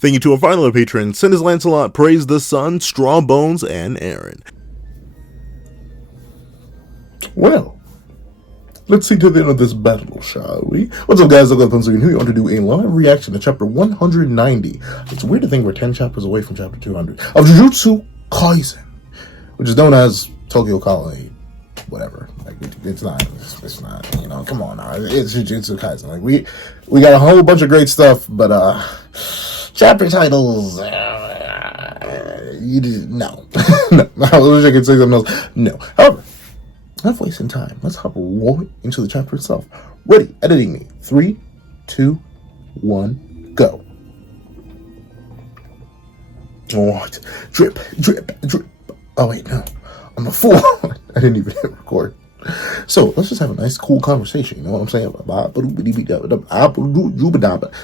Thank you to our final patrons, Sinus Lancelot, Praise the Sun, Straw Bones, and Aaron. Well, let's see to the end of this battle, shall we? What's up, guys? I'm Pencil, and here we want to do a live reaction to chapter 190. It's weird to think we're 10 chapters away from chapter 200 of Jujutsu Kaisen, which is known as Tokyo Colony, whatever. Like, it's not, you know, come on now. It's Jujutsu Kaisen. Like, we got a whole bunch of great stuff, but, chapter titles, you just, no. No, I wish I could say something else. No. However, enough wasting time. Let's hop right into the chapter itself. Ready, editing me. 3, 2, 1, go. Alright. Drip, drip, drip. Oh, wait, no. I'm a fool. I didn't even hit record. So, let's just have a nice, cool conversation. You know what I'm saying? No,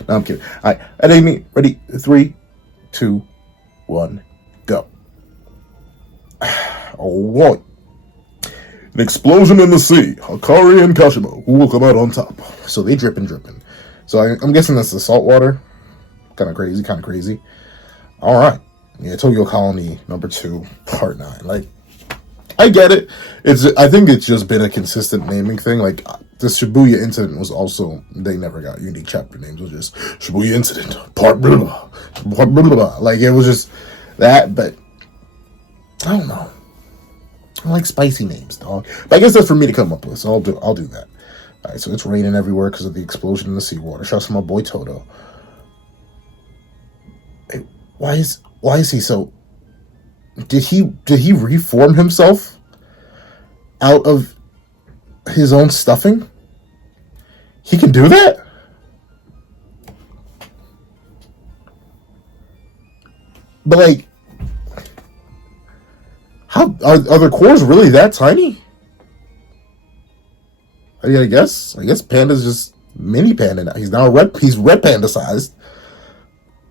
I'm kidding. Alright, editing me. Ready, 3, 2, 1, go. Alright. An explosion in the sea. Hakari and Kashimo, who will come out on top. So they dripping. So I'm guessing that's the salt water. Kind of crazy. All right. Yeah, Tokyo Colony #2, Part 9. Like, I get it. I think it's just been a consistent naming thing. Like, the Shibuya incident was also, they never got unique chapter names. It was just Shibuya incident, part blah, blah, part blah, blah, blah. Like, it was just that, but I don't know. I like spicy names, dog. But I guess that's for me to come up with, so I'll do that. All right, so it's raining everywhere because of the explosion in the seawater. Shouts to my boy Toto. Hey, why is he so? Did he reform himself out of his own stuffing? He can do that? But like, how are their cores really that tiny? I mean, I guess Panda's just mini Panda now. He's now he's red Panda sized.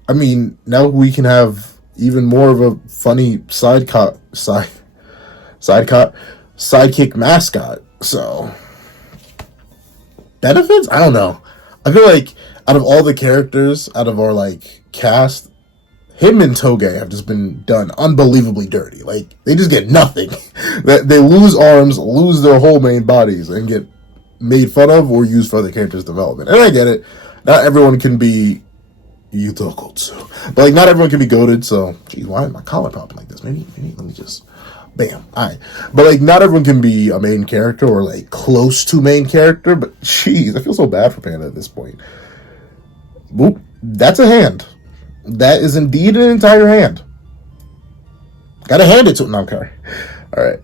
I mean, now we can have even more of a funny sidekick mascot. So, benefits? I don't know. I feel like out of all the characters, out of our like cast, him and Toge have just been done unbelievably dirty. Like, they just get nothing. They lose arms, lose their whole main bodies, and get made fun of or used for other characters' development. And I get it. Not everyone can be Yutokotsu. But, like, not everyone can be goated, so... Geez, why is my collar popping like this? Maybe let me just... Bam. Alright. But, like, not everyone can be a main character or, like, close to main character. But, jeez, I feel so bad for Panda at this point. Boop. That's a hand. That is indeed an entire hand. Gotta hand it to him. No, I'm sorry. Alright.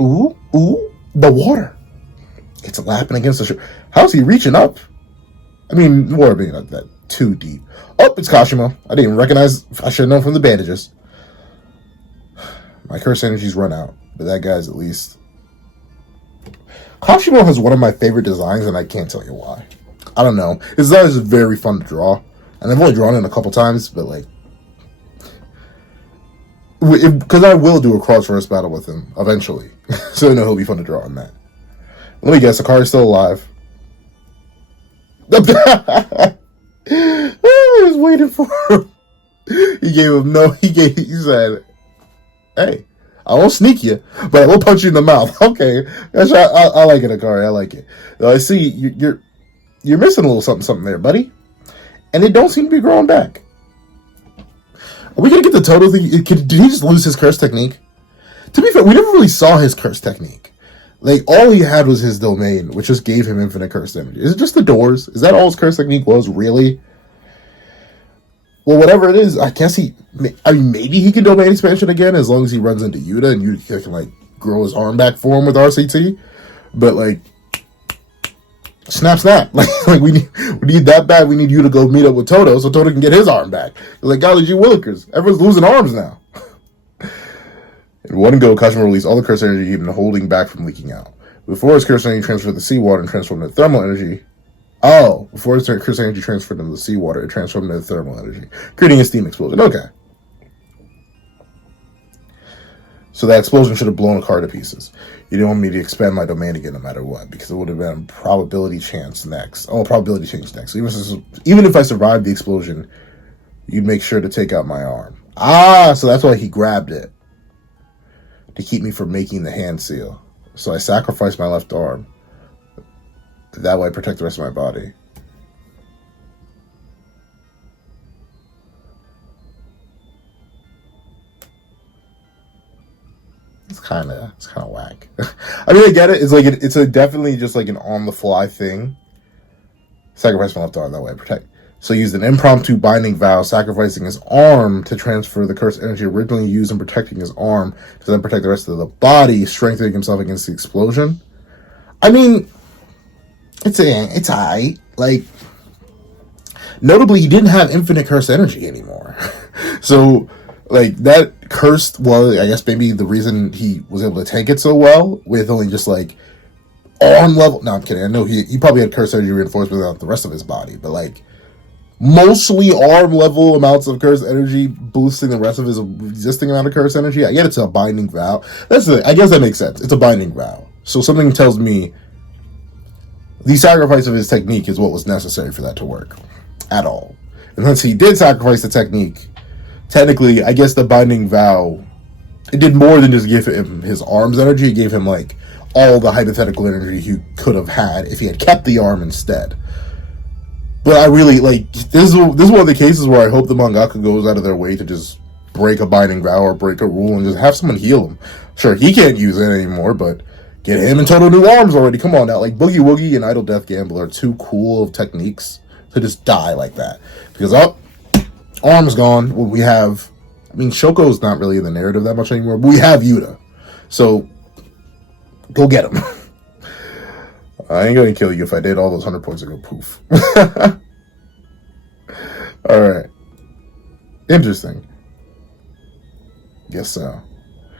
Ooh. The water. It's lapping against the shore. How's he reaching up? I mean, water being not that too deep. Oh, it's Kashimo. I didn't even recognize. I should have known from the bandages. My curse energy's run out. But that guy's at least... Kashimo has one of my favorite designs, and I can't tell you why. I don't know. His design is very fun to draw. And I've only drawn it a couple times, but like... Because I will do a cross-verse battle with him, eventually. So I know he'll be fun to draw on that. Let me guess, Hakari's still alive. I was waiting for him. He said, hey, I won't sneak you, but I will punch you in the mouth. Okay. I like it, Hakari. I like it. I see you're missing a little something there, buddy. And it don't seem to be growing back. Are we going to get the Toto thing? Did he just lose his curse technique? To be fair, we never really saw his curse technique. Like, all he had was his domain, which just gave him infinite curse damage. Is it just the doors? Is that all his curse technique was, really? Well, whatever it is, I guess maybe he can domain expansion again as long as he runs into Yuta and Yuta can, like, grow his arm back for him with RCT. But, like, snap. Like we need that bad. We need you to go meet up with Toto so Toto can get his arm back. Like, golly gee willikers, everyone's losing arms now. In one go, Kashimo released all the curse energy he'd been holding back from leaking out. Before his curse energy transferred to the seawater and transformed into thermal energy. Oh, before his curse energy transferred into the seawater, it transformed into thermal energy, creating a steam explosion. Okay. So that explosion should have blown Hakari to pieces. You didn't want me to expand my domain again no matter what, because it would have been probability chance next. Oh, probability change next. So even if I survived the explosion, you'd make sure to take out my arm. Ah, so that's why he grabbed it. To keep me from making the hand seal. So I sacrificed my left arm. That way I protect the rest of my body. It's kind of whack. I mean, I get it. It's like it's definitely just like an on the fly thing. Sacrifice my left arm, that way I protect. So he used an impromptu binding vow, sacrificing his arm to transfer the cursed energy originally used in protecting his arm to then protect the rest of the body, strengthening himself against the explosion. I mean, it's AIGHT. Like, notably, he didn't have infinite cursed energy anymore. So, like, that cursed, well, I guess maybe the reason he was able to take it so well, with only just, like, arm level. No, I'm kidding. I know he probably had cursed energy reinforced without the rest of his body, but, like, mostly arm level amounts of cursed energy boosting the rest of his existing amount of cursed energy. I get it's a binding vow. I guess that makes sense. It's a binding vow. So something tells me the sacrifice of his technique is what was necessary for that to work at all. And once he did sacrifice the technique, technically, I guess the binding vow, it did more than just give him his arm's energy. It gave him, like, all the hypothetical energy he could have had if he had kept the arm instead. But I really, like, this is one of the cases where I hope the mangaka goes out of their way to just break a binding vow or break a rule and just have someone heal him. Sure, he can't use it anymore, but get him in total new arms already. Come on now. Like, Boogie Woogie and Idle Death Gamble are too cool of techniques to just die like that. Because, arm's gone. Well, we have, I mean, Shoko's not really in the narrative that much anymore, but we have Yuta. So, go get him. I ain't gonna kill you. If I did, all those 100 points would go poof. Alright. Interesting. Guess so.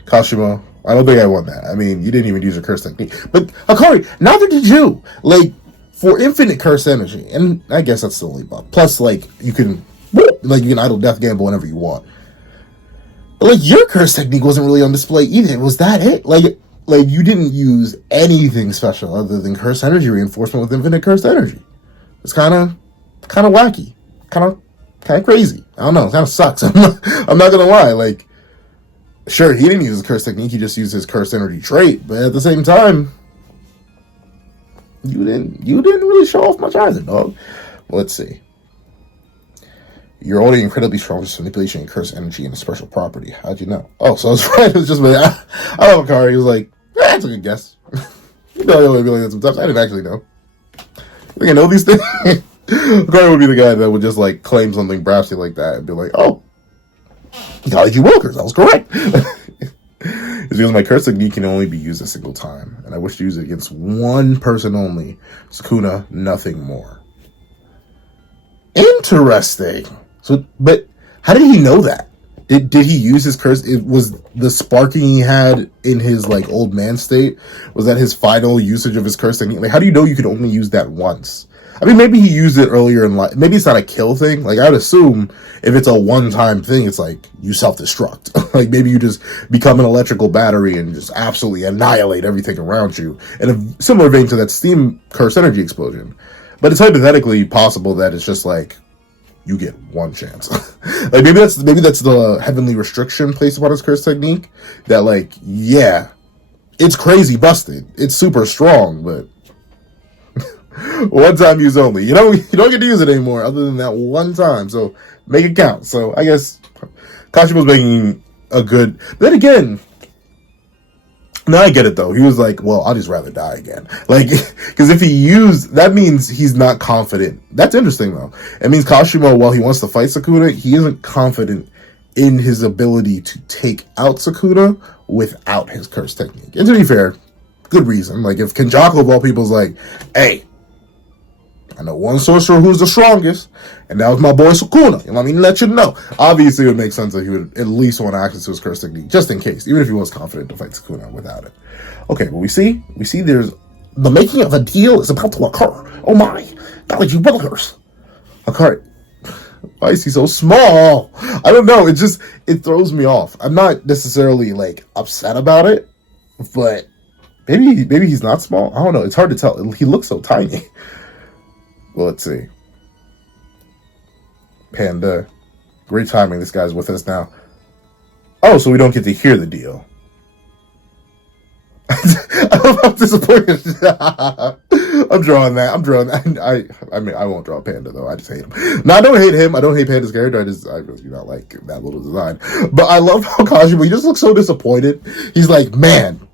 Kashimo, I don't think I won that. I mean, you didn't even use a curse technique. But, Hakari, neither did you! Like, for infinite curse energy, and I guess that's the only buff. Plus, like, you can idle death gamble whenever you want. But, like, your curse technique wasn't really on display either. Was that it? Like, you didn't use anything special other than curse energy reinforcement with infinite cursed energy. It's kind of wacky. Kind of crazy. I don't know. It kind of sucks. I'm not going to lie. Like, sure, he didn't use his curse technique. He just used his cursed energy trait. But at the same time, you didn't really show off much either, dog. Well, let's see. You're already incredibly strong with manipulation and curse energy and a special property. How'd you know? Oh, so I was right. It was just, I love Hakari. He was like, that's a good guess. You know, I only be like that sometimes. I didn't actually know. I think I know these things. Hakari would be the guy that would just, like, claim something brashly like that and be like, oh, Golly Wilkers, I was correct. It's because my curse technique can only be used a single time, and I wish to use it against one person only. Sukuna, nothing more. Interesting. So, but how did he know that? Did he use his curse? It was the sparking he had in his, like, old man state. Was that his final usage of his curse technique? Like, how do you know you could only use that once? I mean, maybe he used it earlier in life. Maybe it's not a kill thing. Like, I would assume if it's a one-time thing, it's like you self-destruct. Like, maybe you just become an electrical battery and just absolutely annihilate everything around you. In a similar vein to that steam curse energy explosion. But it's hypothetically possible that it's just like, you get one chance. Like, maybe that's the heavenly restriction placed upon his curse technique. That, like, yeah, it's crazy busted. It's super strong, but one time use only. You don't get to use it anymore other than that one time. So make it count. So I guess Kashima's making a good. But then again, now I get it though. He was like, well, I'll just rather die again. Like, because if he used, that means he's not confident. That's interesting though. It means Kashima, while he wants to fight Sukuna, he isn't confident in his ability to take out Sukuna without his curse technique. And to be fair, good reason. Like, if Kenjaku of all people is like, hey, I know one sorcerer who's the strongest, and that was my boy Sukuna. Let me let you know. Obviously, it would make sense that he would at least want access to his curse technique, just in case, even if he was confident to fight Sukuna without it. Okay, well, we see there's the making of a deal is about to occur. Oh my, golly, Willikers. Hakari, Why is he so small? I don't know. It throws me off. I'm not necessarily like upset about it, but maybe he's not small. I don't know. It's hard to tell. He looks so tiny. Well, let's see. Panda. Great timing. This guy's with us now. Oh, so we don't get to hear the deal. I love how disappointed. I'm drawing that. I mean, I won't draw Panda though. I just hate him. No, I don't hate him. I don't hate Panda's character. I really do not like that little design. But I love how Kashima, he just looks so disappointed. He's like, man,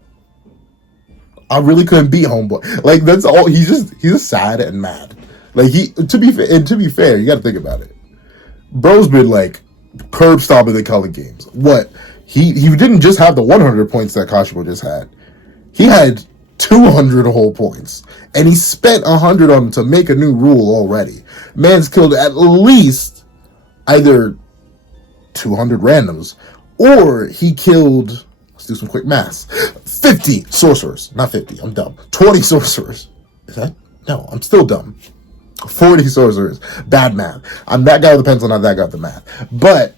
I really couldn't beat Homeboy. Like, that's all. He's just sad and mad. Like, to be fair, you got to think about it. Bro's been like curb stomping the color games. What? He didn't just have the 100 points that Kashima just had. He had 200 whole points, and he spent 100 on them to make a new rule already. Man's killed at least either 200 randoms, or he killed, let's do some quick math, 50 sorcerers. Not 50, I'm dumb. 20 sorcerers. Is that? No, I'm still dumb. 40 sorcerers. Bad math. I'm that guy with the pencil, not that guy with the math. But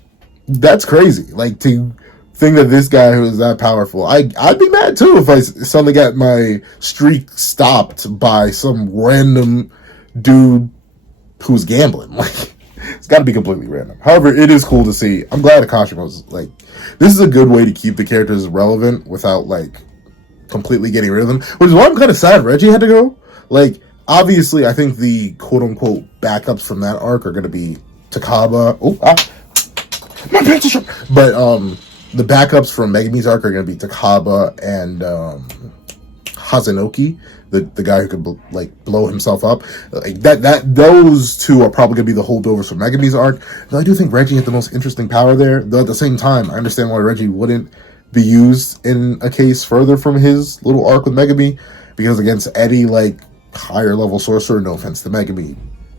that's crazy. Like, to think that this guy who is that powerful, I'd be mad too if I suddenly got my streak stopped by some random dude who's gambling. Like, it's got to be completely random. However, it is cool to see. I'm glad Akashima's like, this is a good way to keep the characters relevant without like completely getting rid of them. Which is why I'm kind of sad Reggie had to go. Like, obviously, I think the quote-unquote backups from that arc are going to be Takaba. My pants are short. But the backups from Megami's arc are going to be Takaba and Hazanoki, the guy who could blow himself up. Like those two are probably going to be the holdovers for Megami's arc. Though I do think Reggie had the most interesting power there. Though at the same time, I understand why Reggie wouldn't be used in a case further from his little arc with Megami, because against Eddie, like, higher level sorcerer, no offense to Megami,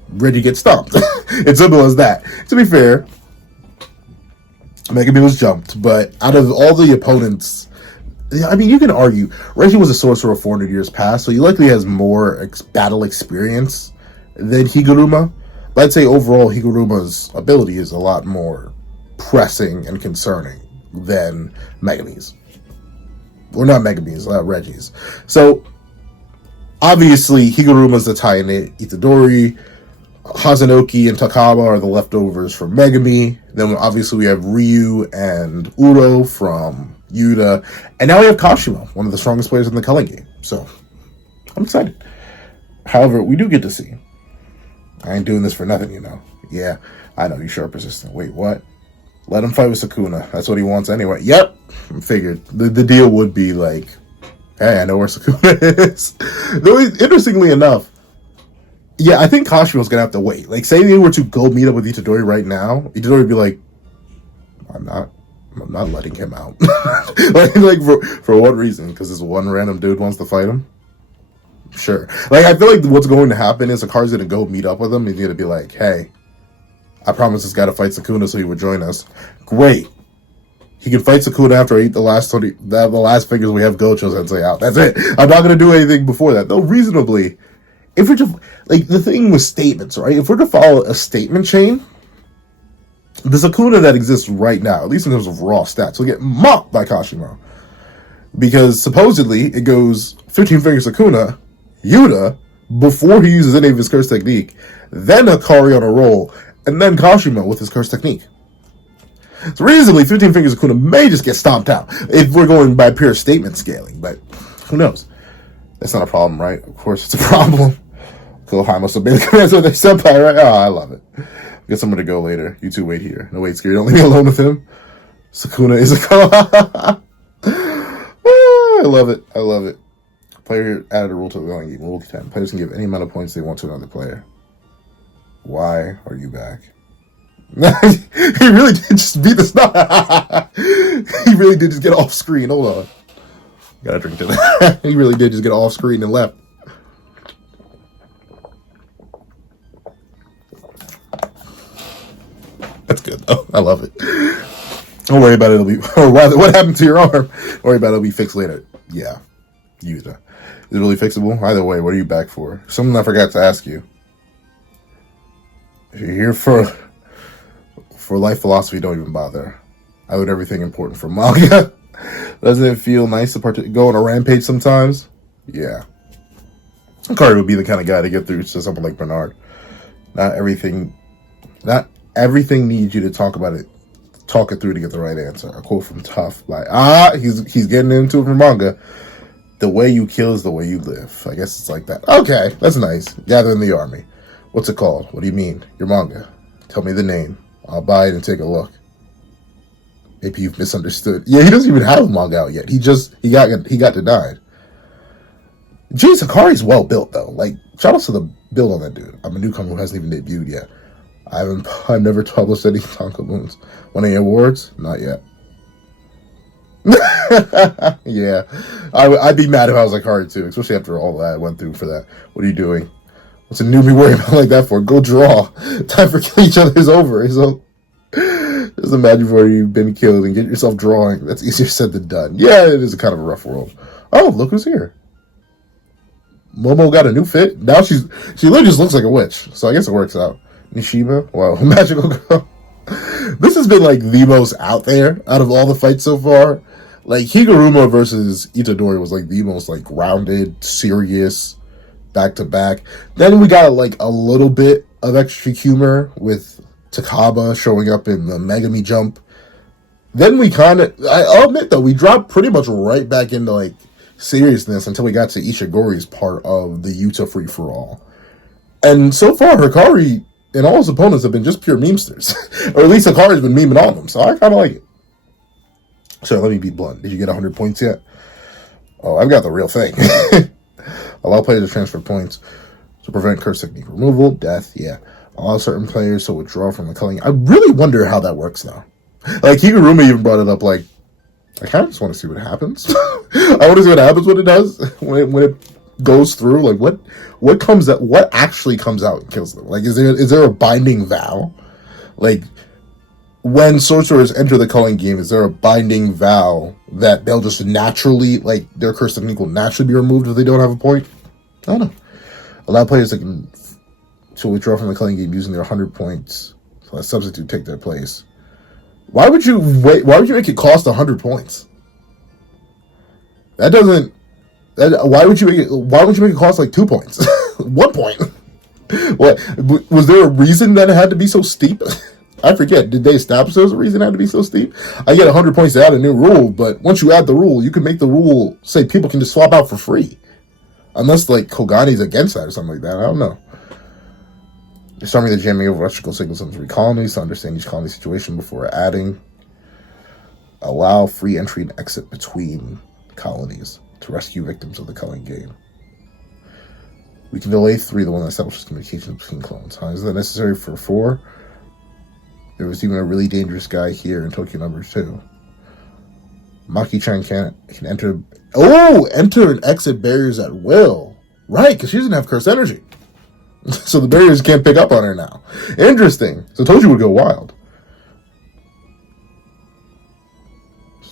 Reggie gets stomped. It's simple as that. To be fair, Megami was jumped, but out of all the opponents, I mean, you can argue Reggie was a sorcerer 400 years past, so he likely has more battle experience than Higuruma. But I'd say overall, Higuruma's ability is a lot more pressing and concerning than Megami's. Or not Megami's, Reggie's. So, obviously, Higuruma's the tie-in Itadori. Hazanoki and Takaba are the leftovers from Megami. Then obviously we have Ryu and Uro from Yuta. And now we have Kashima, one of the strongest players in the Culling game. So, I'm excited. However, we do get to see. I ain't doing this for nothing, you know. Yeah, I know, you sharp resistant. Wait, what? Let him fight with Sukuna. That's what he wants anyway. Yep, figured. The deal would be like, hey, I know where Sukuna is. Though, interestingly enough, yeah, I think Kashima's gonna have to wait. Like, say they were to go meet up with Itadori right now, Itadori would be like, I'm not letting him out. like for what reason? Because this one random dude wants to fight him? Sure. Like, I feel like what's going to happen is Hakari's gonna go meet up with him, and he's gonna be like, hey, I promised this guy to fight Sukuna so he would join us. Great. He can fight Sukuna after I eat the last figures we have Gocho Sensei out. That's it. I'm not gonna do anything before that. Though reasonably, if we're to, like, the thing with statements, right? If we're to follow a statement chain, the Sukuna that exists right now, at least in terms of raw stats, will get mocked by Kashima. Because supposedly it goes 15 finger Sukuna, Yuta, before he uses any of his curse technique, then Hakari on a roll, and then Kashima with his curse technique. So reasonably, 15 fingers Sukuna may just get stomped out if we're going by pure statement scaling, but who knows? That's not a problem, right? Of course it's a problem. Kohai must obey the commands of their senpai, right? Oh, I love it. Guess I'm gonna go later. You two wait here. No, wait, Scary, don't leave me alone with him. Sukuna is a Kohai. I love it. I love it. Player added a rule to the going game. Rule 10. Players can give any amount of points they want to another player. Why are you back? He really did just beat the snot. He really did just get off screen. Hold on. Gotta drink to that. He really did just get off screen and left. That's good though. I love it. Don't worry about it. It'll be. Or what happened to your arm? Don't worry about it. It'll be fixed later. Yeah. Use it. Is it really fixable? Either way, what are you back for? Something I forgot to ask you. If you're here for For life philosophy, don't even bother. I learned everything important from manga. Doesn't it feel nice to go on a rampage sometimes? Yeah. Hakari would be the kind of guy to get through to someone like Bernard. Not everything needs you to talk it through to get the right answer. A quote from Tough, like, he's getting into it from manga. The way you kill is the way you live. I guess it's like that. Okay, that's nice. Gather in the army. What's it called? What do you mean? Your manga. Tell me the name. I'll buy it and take a look. Maybe you've misunderstood. Yeah, he doesn't even have a manga out yet. He got denied. Jeez, Hakari's well built though. Like, shout out to the build on that dude. I'm a newcomer who hasn't even debuted yet. I've never published any Tonka Moons. Won any awards? Not yet. Yeah, I'd be mad if I was like Hakari too, especially after all that I went through for that. What are you doing? What's a newbie worry about like that for? Go draw. Time for killing each other is over. So just imagine before you've been killed and get yourself drawing. That's easier said than done. Yeah, it is a kind of a rough world. Oh, look who's here. Momo got a new fit. Now she literally just looks like a witch. So I guess it works out. Nishima, wow, magical girl. This has been like the most out there out of all the fights so far. Like Higuruma versus Itadori was like the most like grounded, serious, back to back. Then we got like a little bit of extra humor with Takaba showing up in the Megami jump. Then we I'll admit though, we dropped pretty much right back into like seriousness until we got to Ishigori's part of the Yuta free for all. And so far, Hakari and all his opponents have been just pure memesters. Or at least Hakari's been memeing on them, so I kind of like it. So let me be blunt. Did you get 100 points yet? Oh, I've got the real thing. Allow players to transfer points to prevent curse technique removal, death, yeah. Allow certain players to withdraw from the culling. I really wonder how that works now. Like, Higuruma even brought it up, like, I kind of just want to see what happens. I want to see what happens when it does, when it goes through. Like, what actually comes out and kills them? Like, is there a binding vow? Like, when sorcerers enter the culling game, is there a binding vow that they'll just naturally, like, their curse technique will naturally be removed if they don't have a point? I don't know. Allow players to withdraw from the culling game using their 100 points. So a substitute take their place. Why would you make it cost 100 points? Why would you make it cost like 2 points? 1 point? What? Was there a reason that it had to be so steep? I forget. Did they establish there was a reason it had to be so steep? I get 100 points to add a new rule, but once you add the rule, you can make the rule say people can just swap out for free. Unless, like, Kogani's against that or something like that. I don't know. Disarming the jamming of electrical signals in 3 colonies to understand each colony's situation before adding. Allow free entry and exit between colonies to rescue victims of the culling game. We can delay 3, the one that establishes communication between clones. Is that necessary for 4? There was even a really dangerous guy here in Tokyo number 2. Maki-chan can enter... Oh! Enter and exit barriers at will. Right, because she doesn't have cursed energy. So the barriers can't pick up on her now. Interesting. So Toji would go wild.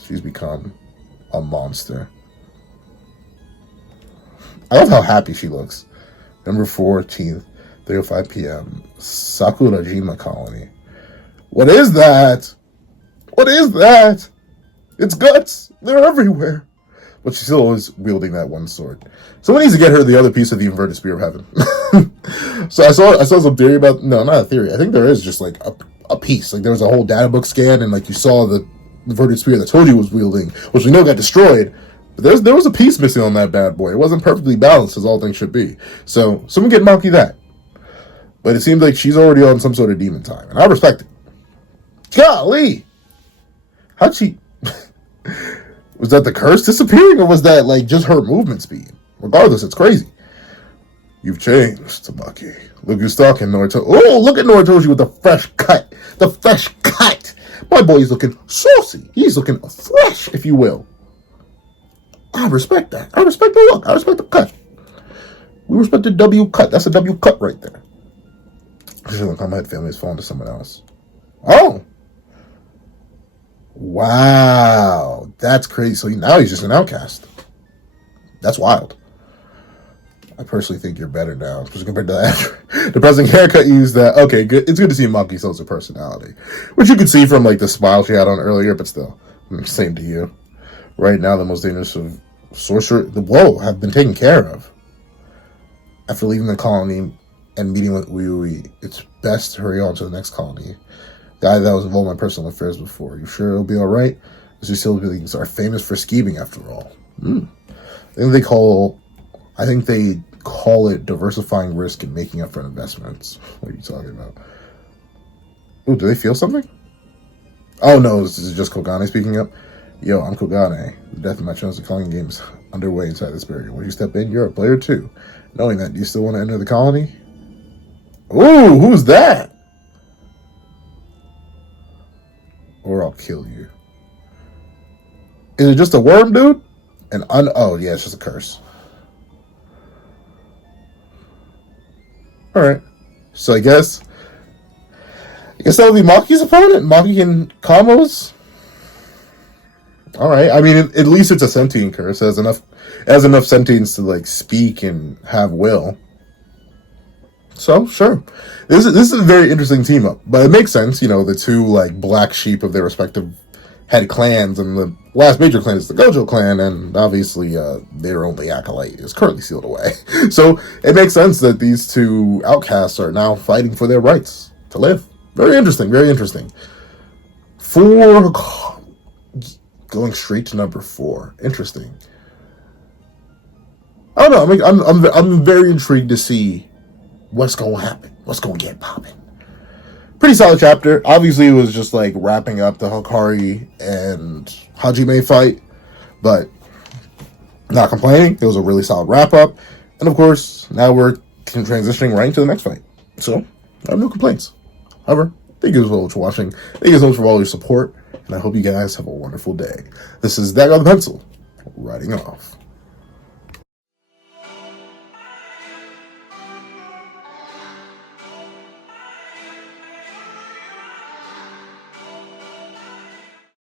She's become a monster. I love how happy she looks. Number 14th, 3:05 p.m. Sakurajima Colony. What is that? What is that? It's guts. They're everywhere. But she's still always wielding that one sword. Someone needs to get her the other piece of the inverted spear of heaven. So I saw some theory about... No, not a theory. I think there is just like a piece. Like there was a whole data book scan and like you saw the inverted spear that Toji was wielding, which we know got destroyed. But there was a piece missing on that bad boy. It wasn't perfectly balanced as all things should be. So someone get Maki that. But it seems like she's already on some sort of demon time. And I respect it. Golly! How'd she... Was that the curse disappearing, or was that, like, just her movement speed? Regardless, it's crazy. You've changed, Tamaki. Look who's talking, Naruto. Oh, look at Narutoji with the fresh cut. The fresh cut! My boy's looking saucy. He's looking fresh, if you will. I respect that. I respect the look. I respect the cut. We respect the W cut. That's a W cut right there. The Combat family has fallen to someone else. Oh! Wow, that's crazy. So now he's just an outcast. That's wild. I personally think you're better now, just compared to that depressing haircut you used. That okay, good. It's good to see Maki shows her personality, which you could see from like the smile she had on earlier. But still, same to you. Right now, the most dangerous of sorcerer, have been taken care of. After leaving the colony and meeting with Wee, it's best to hurry on to the next colony. Guy that was involved in my personal affairs before. You sure it'll be all right? As we still buildings are famous for scheming, after all. I think they call it diversifying risk and making up for investments. What are you talking about? Oh, do they feel something? Oh no, this is just Kogane speaking up. Yo, I'm Kogane. The death of my chosen calling game is underway inside this barrier. When you step in, you're a player too. Knowing that, do you still want to enter the colony? Ooh, who's that? Or I'll kill you. Is it just a worm, dude? Oh yeah, it's just a curse. Alright. So I guess that'll be Maki's opponent? Maki and Kamo's? Alright. I mean, at least it's a sentient curse. It has enough sentience to like speak and have will. So sure. This is a very interesting team up. But it makes sense, the two like black sheep of their respective head clans, and the last major clan is the Gojo clan, and obviously their only acolyte is currently sealed away. So it makes sense that these two outcasts are now fighting for their rights to live. Very interesting, very interesting. Going straight to number 4. Interesting. I don't know. I'm very intrigued to see what's going to happen. What's going to get popping. Pretty solid chapter. Obviously, it was just like wrapping up the Hakari and Hajime fight, but not complaining. It was a really solid wrap up. And of course, now we're transitioning right into the next fight. So, I have no complaints. However, thank you so much for watching. Thank you so much for all your support. And I hope you guys have a wonderful day. This is That Guy with the Pencil, writing off.